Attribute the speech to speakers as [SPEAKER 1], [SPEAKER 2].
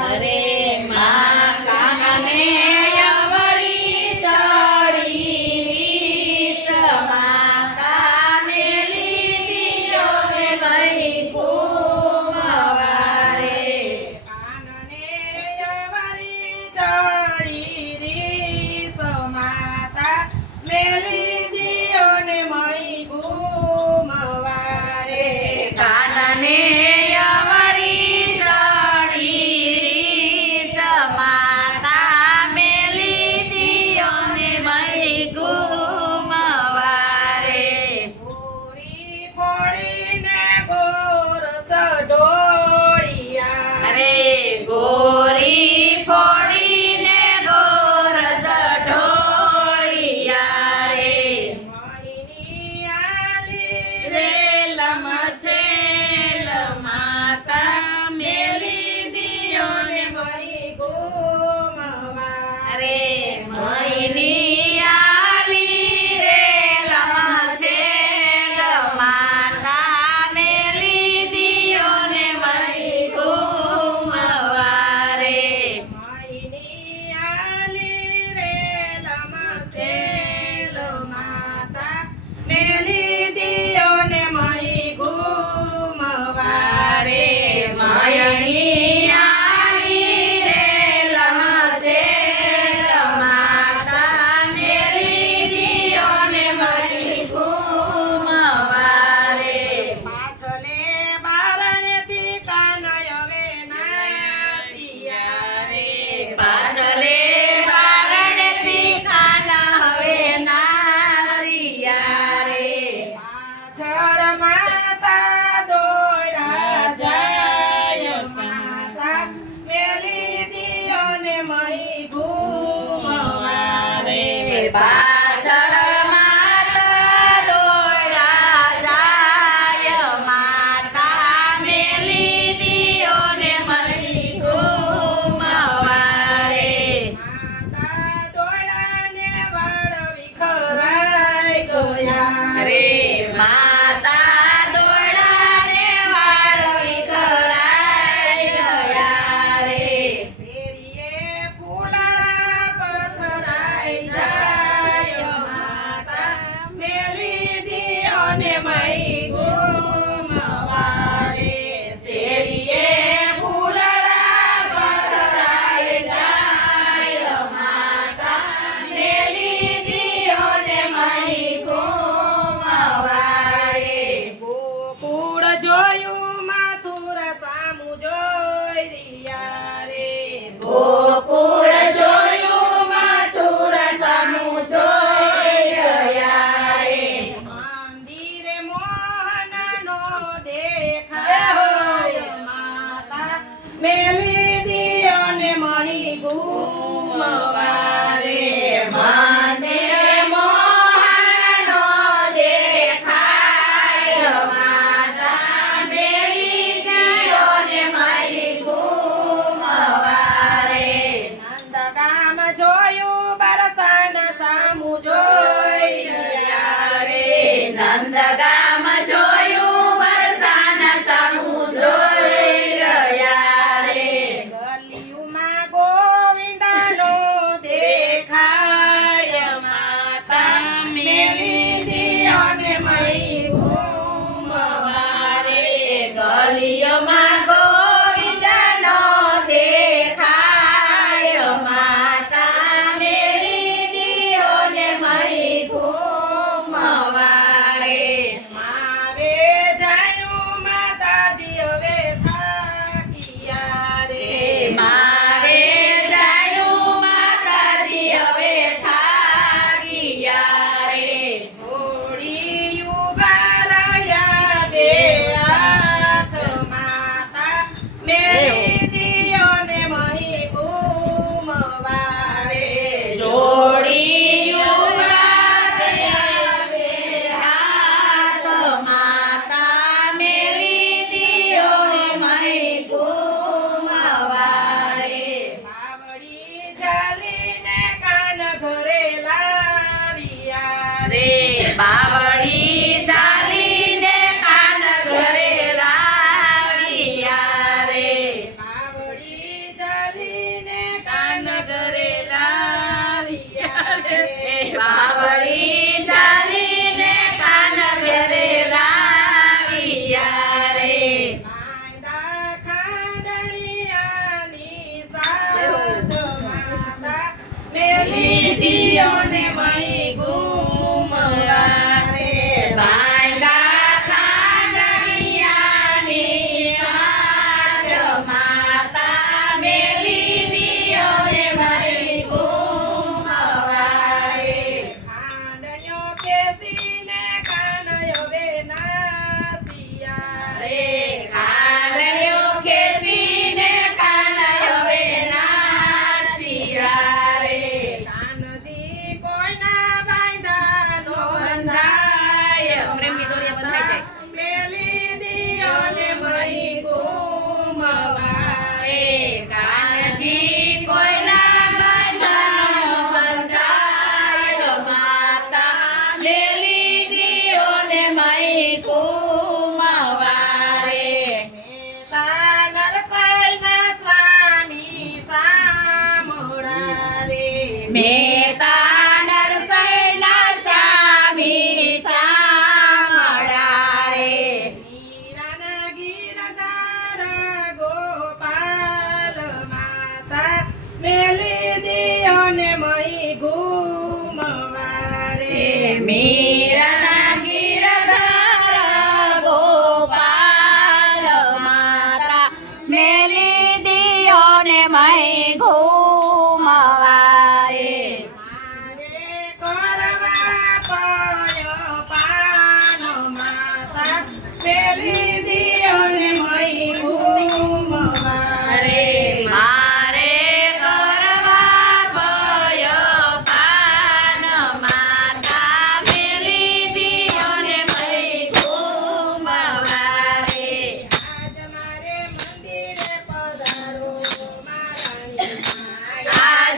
[SPEAKER 1] હરે માતા. દિયો ને મહી ગુમવારે રે
[SPEAKER 2] બાવળી